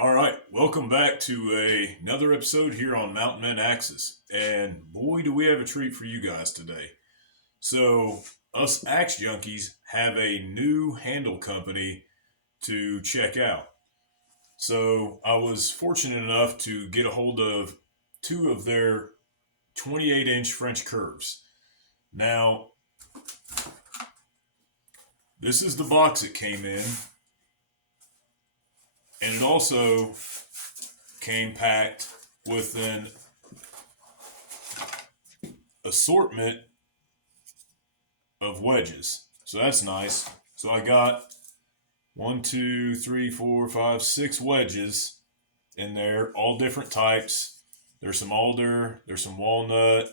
All right, welcome back to another episode here on Mountain Men Axes. And boy, do we have a treat for you guys today. So, us axe junkies have a new handle company to check out. So, I was fortunate enough to get a hold of two of their 28-inch French curves. Now, this is the box it came in, and it also came packed with an assortment of wedges. So that's nice. So I got 6 wedges in there, all different types. There's some alder, there's some walnut,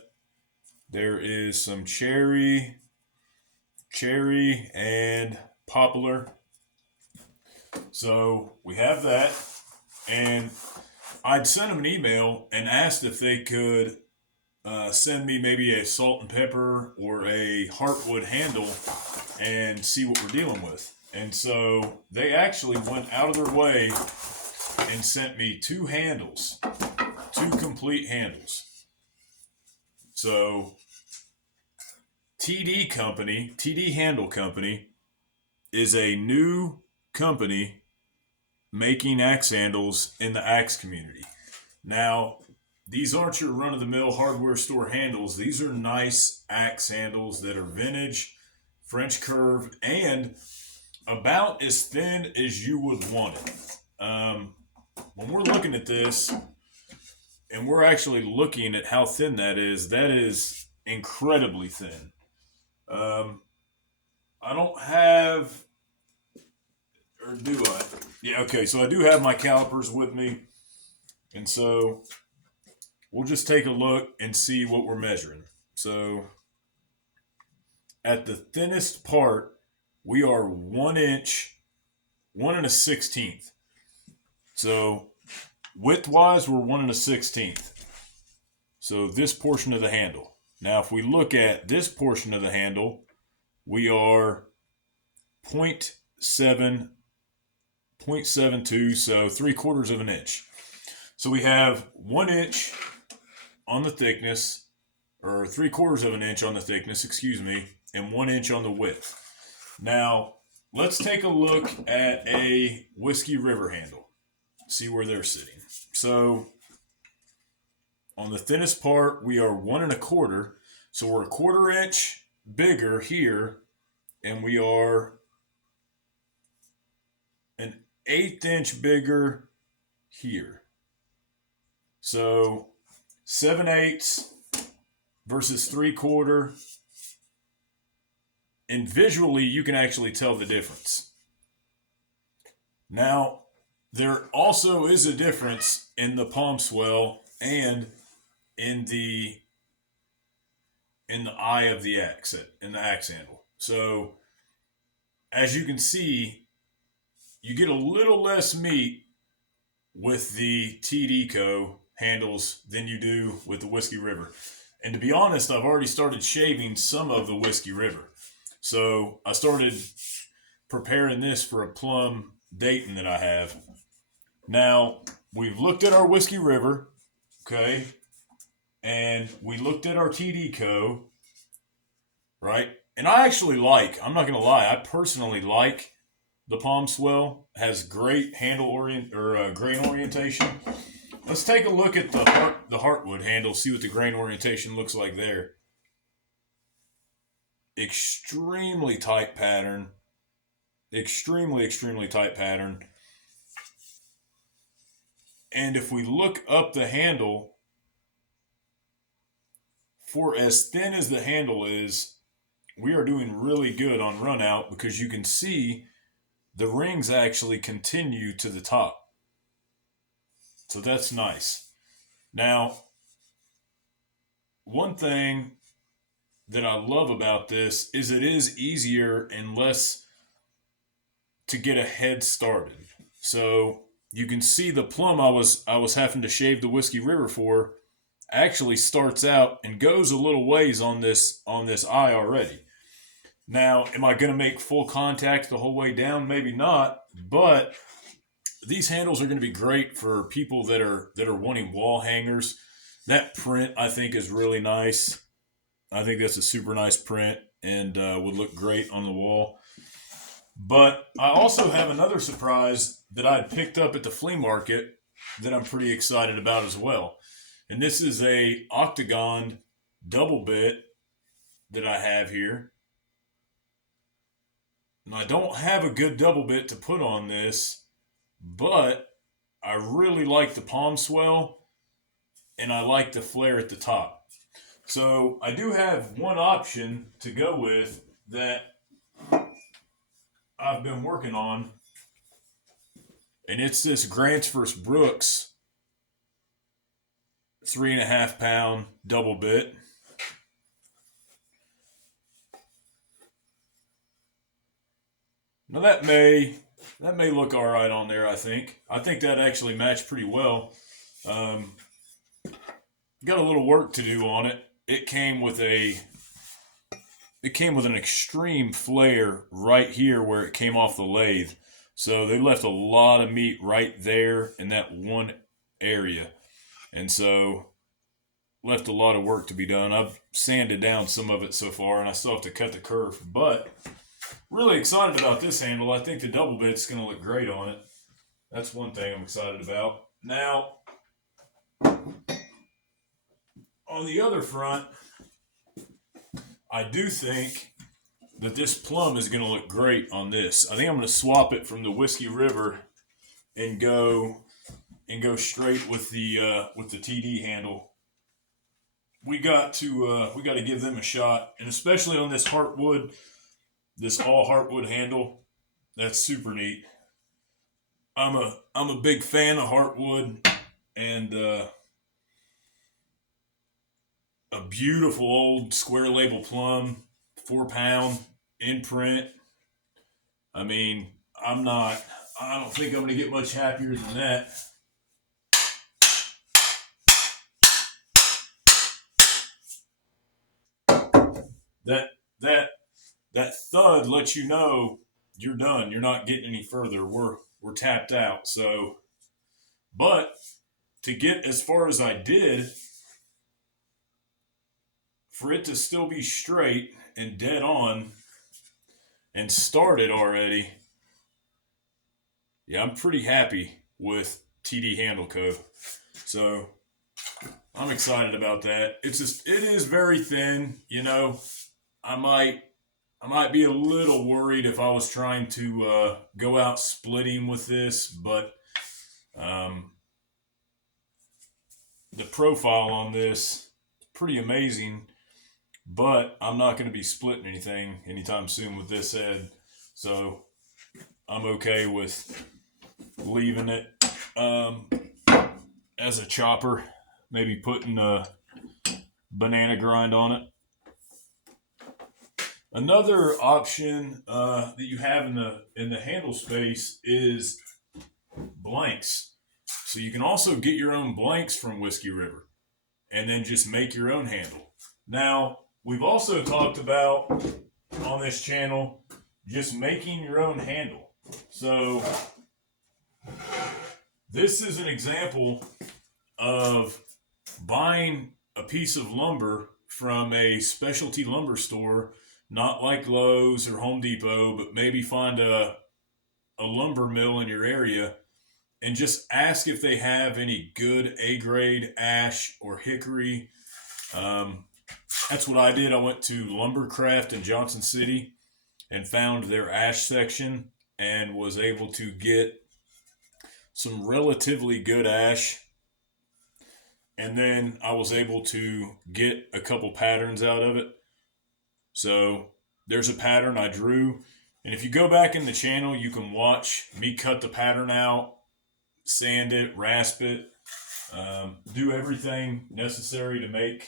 there is some cherry, and poplar. So we have that. And I'd sent them an email and asked if they could send me maybe a salt and pepper or a heartwood handle and see what we're dealing with. And so they actually went out of their way and sent me two handles, two complete handles. So TD Handle Company, is a new company making axe handles in the axe community. Now, these aren't your run-of-the-mill hardware store handles. These are nice axe handles that are vintage, French curve, and about as thin as you would want it. When we're looking at this, and we're actually looking at how thin that is incredibly thin. I don't have, or do I? Yeah, okay, so I do have my calipers with me, and so we'll just take a look and see what we're measuring. So at the thinnest part, we are 1 inch, 1 and a 16th. So width-wise, we're 1 and a 16th. So this portion of the handle. Now, if we look at this portion of the handle, we are 0.72, so 3/4 of an inch. So we have 1 inch on the thickness, or 3/4 of an inch on the thickness, and 1 inch on the width. Now, let's take a look at a Whiskey River handle, see where they're sitting. So, on the thinnest part, we are 1 1/4, so we're a 1/4 inch bigger here, and we are an 1/8 inch bigger here. So 7/8 versus 3/4. And visually, you can actually tell the difference. Now, there also is a difference in the palm swell and in the eye of the axe, in the axe handle. So, as you can see, you get a little less meat with the TD Co. handles than you do with the Whiskey River. And to be honest, I've already started shaving some of the Whiskey River. So I started preparing this for a plum Dayton that I have. Now, we've looked at our Whiskey River, okay, and we looked at our TD Co., right? And I actually I'm not going to lie, I personally like the palm swell. It has great handle grain orientation. Let's take a look at the heartwood handle, see what the grain orientation looks like there. Extremely tight pattern. Extremely tight pattern. And if we look up the handle, for as thin as the handle is, we are doing really good on run out, because you can see the rings actually continue to the top. So that's nice. Now, one thing that I love about this is it is easier and less to get a head started. So you can see the plum I was having to shave the Whiskey River for actually starts out and goes a little ways on this eye already. Now, am I going to make full contact the whole way down? Maybe not, but these handles are going to be great for people that are wanting wall hangers. That print I think is really nice. I think that's a super nice print and would look great on the wall. But I also have another surprise that I picked up at the flea market that I'm pretty excited about as well. And this is a octagon double bit that I have here. And I don't have a good double bit to put on this, but I really like the palm swell and I like the flare at the top. So I do have one option to go with that I've been working on, and it's this Grants vs. Brooks 3.5 pound double bit. Now that may look all right on there. I think that actually matched pretty well. Got a little work to do on it. It came with an extreme flare right here where it came off the lathe. So they left a lot of meat right there in that one area. And so left a lot of work to be done. I've sanded down some of it so far and I still have to cut the kerf. But really excited about this handle. I think the double bit's going to look great on it. That's one thing I'm excited about. Now, on the other front, I do think that this plum is going to look great on this. I think I'm going to swap it from the Whiskey River and go straight with the TD handle. We got to give them a shot, and especially on this heartwood, this all heartwood handle. That's super neat. I'm a big fan of heartwood, and a beautiful old square label plum, 4 pound in print. I mean, I don't think I'm going to get much happier than that. That thud lets you know you're done. You're not getting any further. We're tapped out. So, but to get as far as I did, for it to still be straight and dead on and started already, yeah, I'm pretty happy with TD Handle Co. So I'm excited about that. It is very thin, you know. I might be a little worried if I was trying to go out splitting with this, but the profile on this is pretty amazing. But I'm not going to be splitting anything anytime soon with this head, so I'm okay with leaving it as a chopper. Maybe putting a banana grind on it. Another option that you have in the handle space is blanks. So you can also get your own blanks from Whiskey River and then just make your own handle. Now, we've also talked about on this channel just making your own handle. So this is an example of buying a piece of lumber from a specialty lumber store, not like Lowe's or Home Depot, but maybe find a lumber mill in your area and just ask if they have any good A-grade ash or hickory. That's what I did. I went to Lumbercraft in Johnson City and found their ash section and was able to get some relatively good ash. And then I was able to get a couple patterns out of it. So there's a pattern I drew. And if you go back in the channel, you can watch me cut the pattern out, sand it, rasp it, do everything necessary to make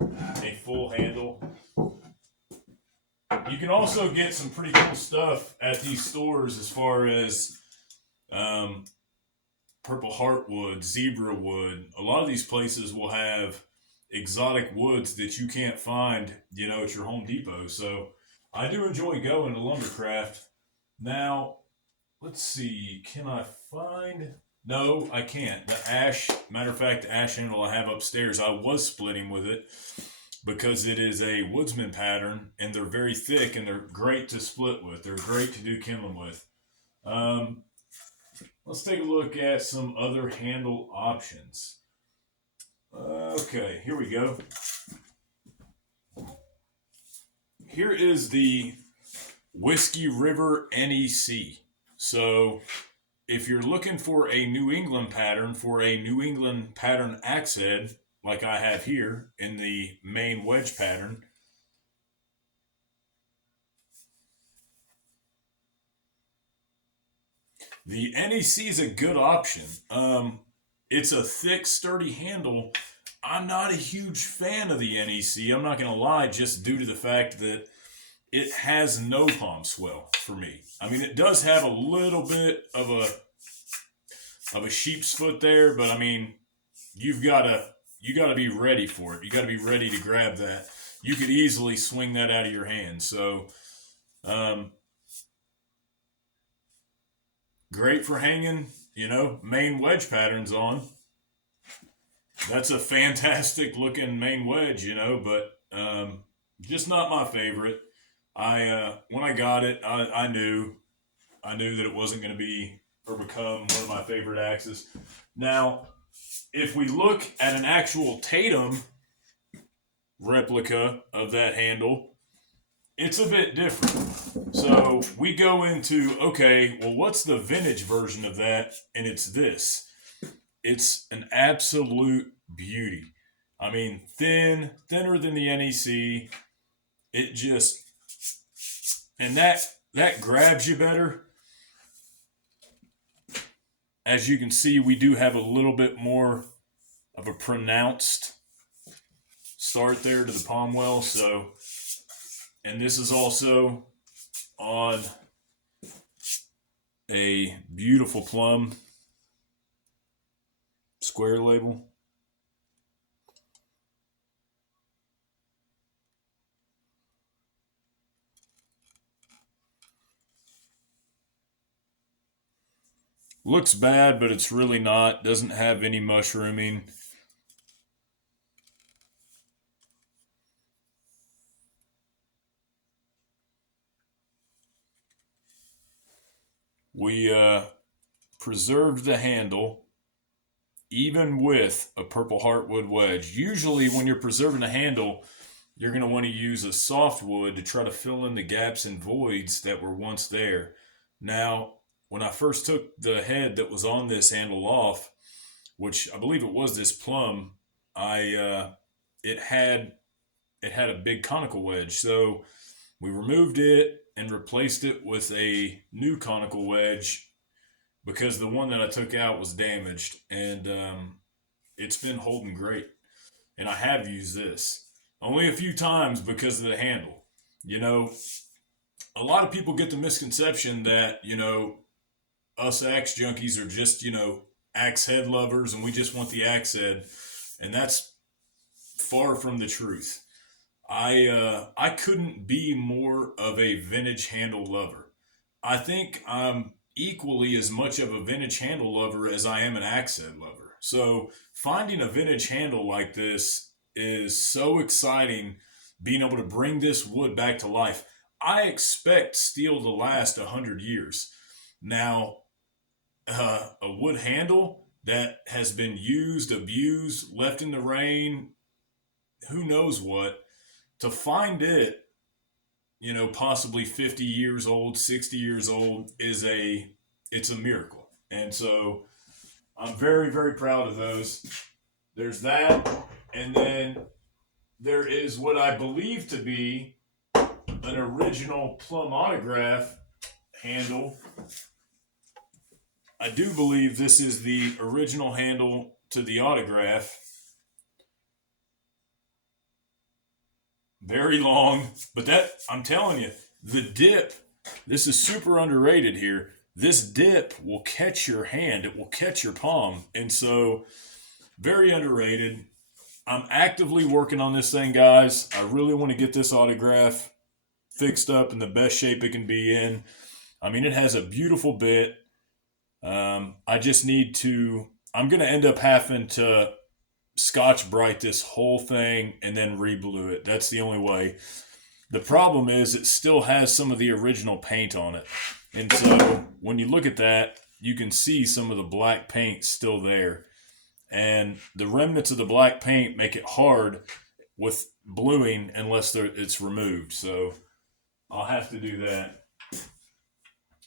a full handle. You can also get some pretty cool stuff at these stores as far as purple heartwood, zebra wood. A lot of these places will have exotic woods that you can't find, you know, at your Home Depot. So I do enjoy going to Lumbercraft. Now, let's see, can I find? No, I can't. The ash, matter of fact, the ash handle I have upstairs, I was splitting with it because it is a woodsman pattern and they're very thick and they're great to split with. They're great to do kindling with. Um, let's take a look at some other handle options. Okay, here we go. Here is the Whiskey River NEC. So if you're looking for a New England pattern for a New England pattern axe head, like I have here in the main wedge pattern, the NEC is a good option. It's a thick, sturdy handle. I'm not a huge fan of the NEC. I'm not going to lie, just due to the fact that it has no palm swell for me. I mean, it does have a little bit of a sheep's foot there, but I mean, you got to be ready for it. You got to be ready to grab that. You could easily swing that out of your hand. So, great for hanging, main wedge patterns on. That's a fantastic looking main wedge, but just not my favorite. When I got it, I knew that it wasn't going to be or become one of my favorite axes. Now, if we look at an actual Tatum replica of that handle, it's a bit different. So we go into, okay, well, what's the vintage version of that? And it's this. It's an absolute beauty. I mean, thinner than the NEC. It just, and that grabs you better. As you can see, we do have a little bit more of a pronounced start there to the palm well. So, and this is also on a beautiful plum square label. Looks bad, but it's really not. Doesn't have any mushrooming. We preserved the handle even with a purple heartwood wedge. Usually when you're preserving a handle, you're going to want to use a softwood to try to fill in the gaps and voids that were once there. Now, when I first took the head that was on this handle off, which I believe it was this plum, it had a big conical wedge. So we removed it and replaced it with a new conical wedge because the one that I took out was damaged, and it's been holding great. And I have used this only a few times because of the handle. A lot of people get the misconception that us axe junkies are just axe head lovers and we just want the axe head, and that's far from the truth. I couldn't be more of a vintage handle lover. I think I'm equally as much of a vintage handle lover as I am an axe head lover. So finding a vintage handle like this is so exciting, being able to bring this wood back to life. I expect steel to last 100 years. Now, a wood handle that has been used, abused, left in the rain, who knows what, to find it, possibly 50 years old, 60 years old it's a miracle. And so I'm very, very proud of those. There's that. And then there is what I believe to be an original plum autograph handle. I do believe this is the original handle to the autograph. Very long, but that, I'm telling you, the dip, this is super underrated here. This dip will catch your hand. It will catch your palm. And so, very underrated. I'm actively working on this thing, guys. I really want to get this autograph fixed up in the best shape it can be in. I mean, it has a beautiful bit. I just need to, I'm going to end up having to Scotch Brite this whole thing and then re-blue it. That's the only way. The problem is it still has some of the original paint on it. And so when you look at that, you can see some of the black paint still there. And the remnants of the black paint make it hard with bluing unless it's removed. So I'll have to do that.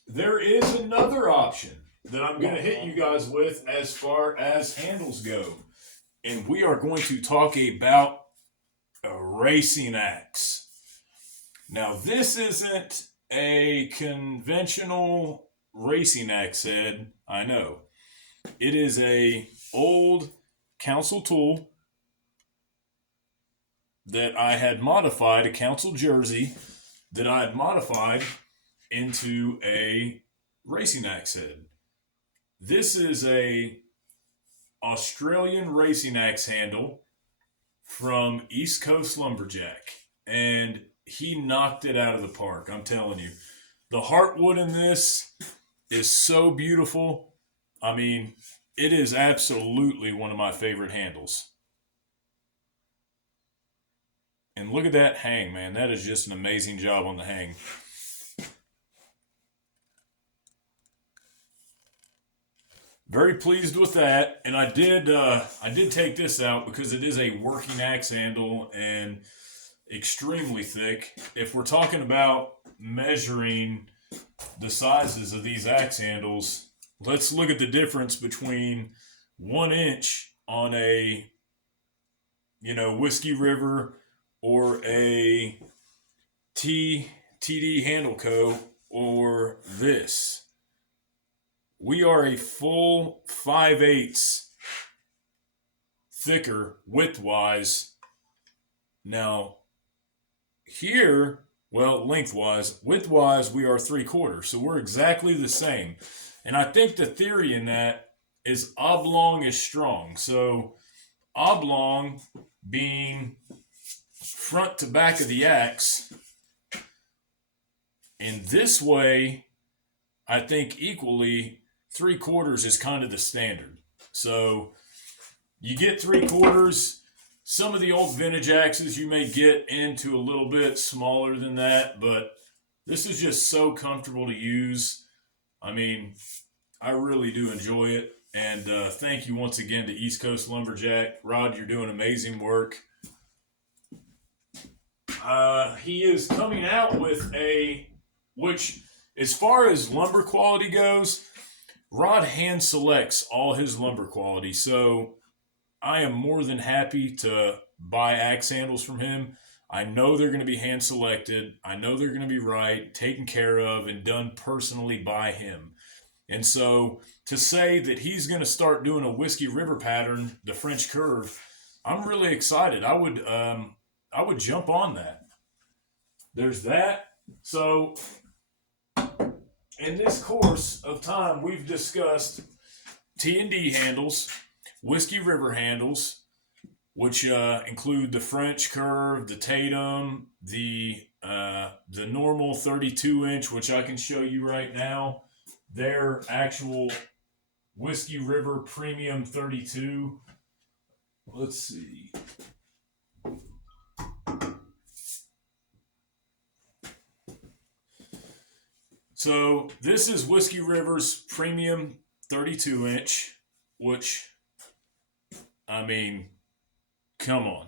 There is another option that I'm going to hit you guys with as far as handles go. And we are going to talk about a racing axe. Now, this isn't a conventional racing axe head, I know. It is a old council tool that I had modified, a council jersey that I had modified into a racing axe head. This is a Australian racing axe handle from East Coast Lumberjack, and he knocked it out of the park. I'm telling you, the heartwood in this is so beautiful. I mean, it is absolutely one of my favorite handles. And look at that hang, man. That is just an amazing job on the hang. Very pleased with that. And I did take this out because it is a working axe handle and extremely thick. If we're talking about measuring the sizes of these axe handles, let's look at the difference between 1 inch on a, Whiskey River or a TD Handle Co. or this. We are a full 5/8 thicker widthwise. Now, here, well, lengthwise, widthwise, we are 3/4. So we're exactly the same. And I think the theory in that is oblong is strong. So oblong being front to back of the axe. And this way, I think equally 3/4 is kind of the standard. So you get 3/4. Some of the old vintage axes you may get into a little bit smaller than that, but this is just so comfortable to use. I mean, I really do enjoy it. And thank you once again to East Coast Lumberjack. Rod, you're doing amazing work. He is coming out with which, as far as lumber quality goes, Rod hand selects all his lumber quality. So I am more than happy to buy axe handles from him. I know they're going to be hand selected. I know they're going to be right, taken care of, and done personally by him. And so to say that he's going to start doing a Whiskey River pattern, the French curve, I'm really excited. I would jump on that. There's that. So in this course of time, we've discussed T&D handles, Whiskey River handles, which include the French curve, the Tatum, the normal 32-inch, which I can show you right now. Their actual Whiskey River Premium 32. Let's see. So this is Whiskey River's Premium 32-inch, which, I mean, come on.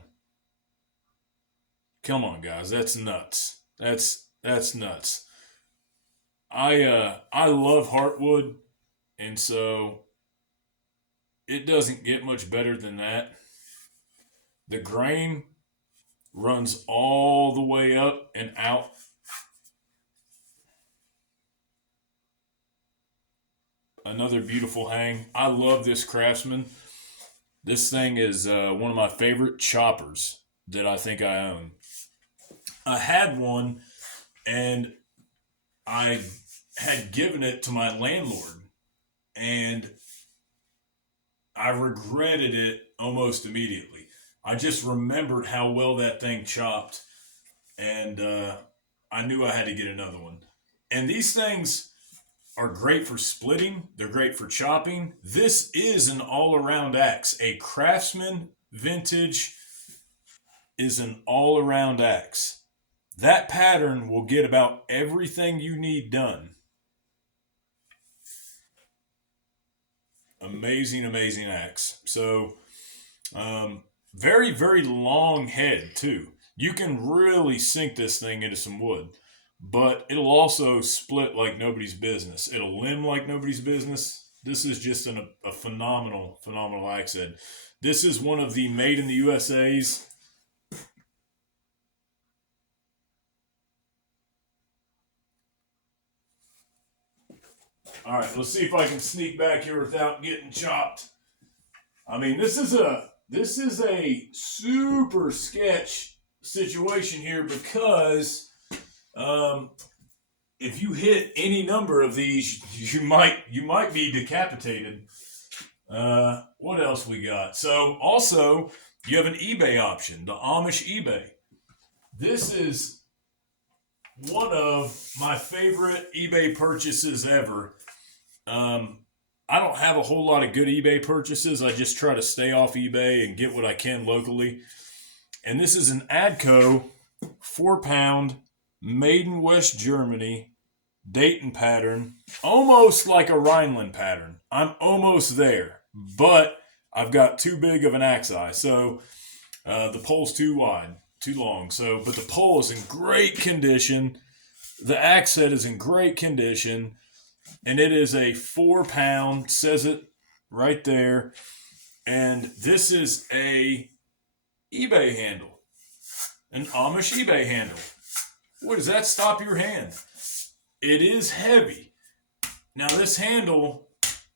Come on, guys. That's nuts. That's nuts. I love heartwood, and so it doesn't get much better than that. The grain runs all the way up and out. Another beautiful hang. I love this Craftsman. This thing is one of my favorite choppers that I think I own. I had one, and I had given it to my landlord, and I regretted it almost immediately. I just remembered how well that thing chopped, and I knew I had to get another one. And these things, are great for splitting. They're great for chopping. This is an all-around axe. A Craftsman Vintage is an all-around axe. That pattern will get about everything you need done. Amazing, amazing axe. So, very, very long head too. You can really sink this thing into some wood, but it'll also split like nobody's business. It'll limb like nobody's business. This is just a phenomenal, phenomenal axe head. This is one of the made in the USA's. All right, let's see if I can sneak back here without getting chopped. I mean, this is a super sketch situation here because if you hit any number of these, you might be decapitated. What else we got? So also you have an eBay option, the Amish eBay. This is one of my favorite eBay purchases ever. I don't have a whole lot of good eBay purchases. I just try to stay off eBay and get what I can locally. And this is an Adco 4-pound, made in West Germany, Dayton pattern, almost like a Rhineland pattern. I'm almost there, but I've got too big of an axe eye. So the pole's too wide, too long. So, but the pole is in great condition. The axe head is in great condition. And it is a 4-pound, says it right there. And this is a eBay handle, an Amish eBay handle. What does that stop your hand? It is heavy. Now this handle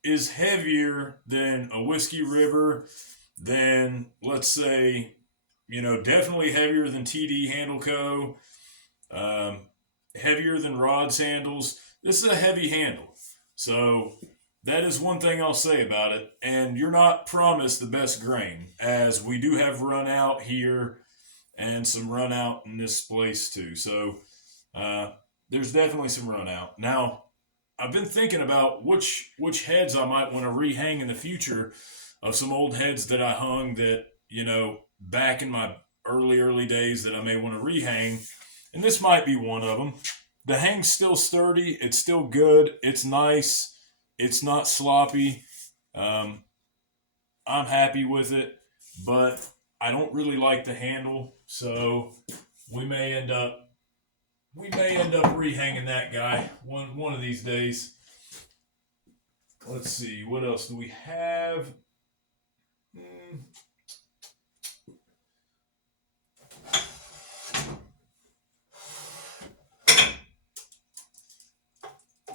is heavier than a Whiskey River, than, let's say, definitely heavier than TD Handle Co., heavier than Rod's handles. This is a heavy handle. So that is one thing I'll say about it. And you're not promised the best grain, as we do have run out here and some run out in this place too. So there's definitely some run out. Now, I've been thinking about which heads I might want to rehang in the future of some old heads that I hung that, back in my early days that I may want to rehang. And this might be one of them. The hang's still sturdy. It's still good. It's nice. It's not sloppy. I'm happy with it, but I don't really like the handle. So we may end up rehanging that guy one of these days. Let's see, what else do we have?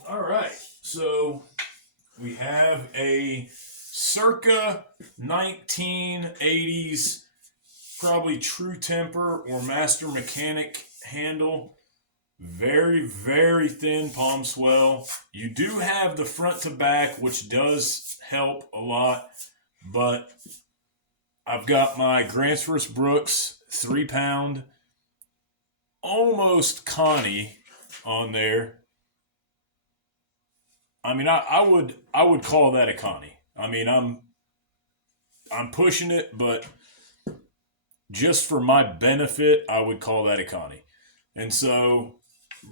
All right, so we have a circa 1980s, probably True Temper or Master Mechanic handle. Very, very thin palm swell. You do have the front to back, which does help a lot, but I've got my Grants vs. Brooks 3-pound, almost Connie on there. I mean, I would call that a Connie. I mean, I'm pushing it, but just for my benefit, I would call that a Connie. And so,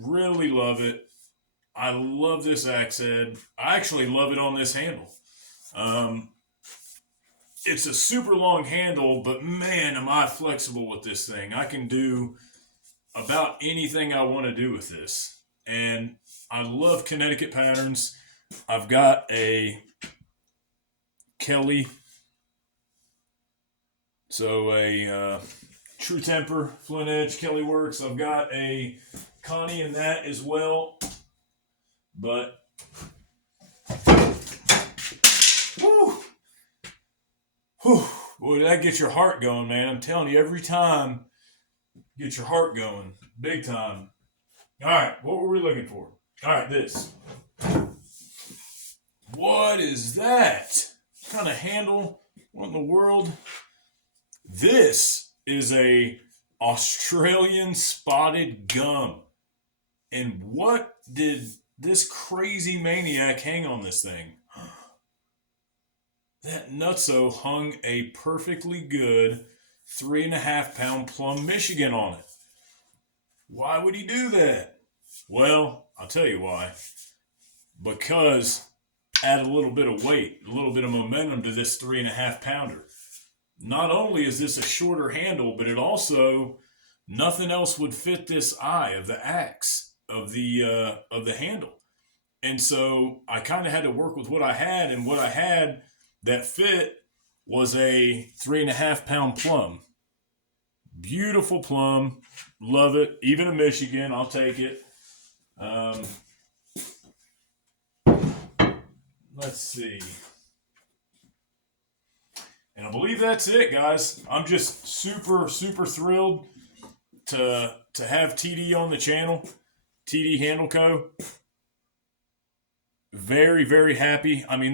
really love it. I love this axe head. I actually love it on this handle. It's a super long handle, but man, am I flexible with this thing. I can do about anything I want to do with this. And I love Connecticut patterns. I've got a Kelly, so a True Temper, Flint Edge, Kelly Works. I've got a Connie in that as well. But, boy, did that get your heart going, man. I'm telling you, every time, get your heart going. Big time. All right, what were we looking for? All right, this. What is that? What kind of handle? What in the world? This is a Australian spotted gum. And what did this crazy maniac hang on this thing. That nutso hung a perfectly good 3.5 pound plum Michigan on it. Why would he do that? Well, I'll tell you why. Because add a little bit of weight, a little bit of momentum to this 3.5 pounder. Not only is this a shorter handle, but it also, nothing else would fit this eye of the axe of the handle. And so I kind of had to work with what I had, and what I had that fit was a 3.5 pound plum. Beautiful plum. Love it. Even a Michigan, I'll take it. Let's see. And I believe that's it, guys. I'm just super, super thrilled to have TD on the channel. TD Handle Co. Very, very happy. I mean,